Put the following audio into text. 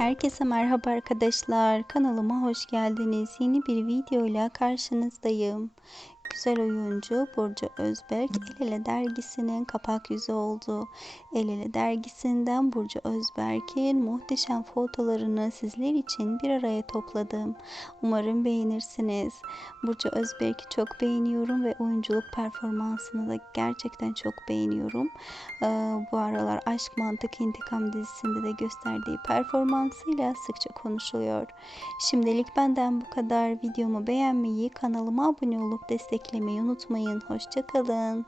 Herkese merhaba arkadaşlar. Kanalıma hoş geldiniz. Yeni bir videoyla karşınızdayım. Güzel oyuncu Burcu Özberk El Ele dergisinin kapak yüzü oldu. El Ele dergisinden Burcu Özberk'in muhteşem fotolarını sizler için bir araya topladım. Umarım beğenirsiniz. Burcu Özberk'i çok beğeniyorum ve oyunculuk performansını da gerçekten çok beğeniyorum. Ee, bu aralar Aşk Mantık İntikam dizisinde de gösterdiği performansıyla sıkça konuşuluyor. Şimdilik benden bu kadar. Videomu beğenmeyi, kanalıma abone olup desteklemeyi unutmayın. Hoşçakalın.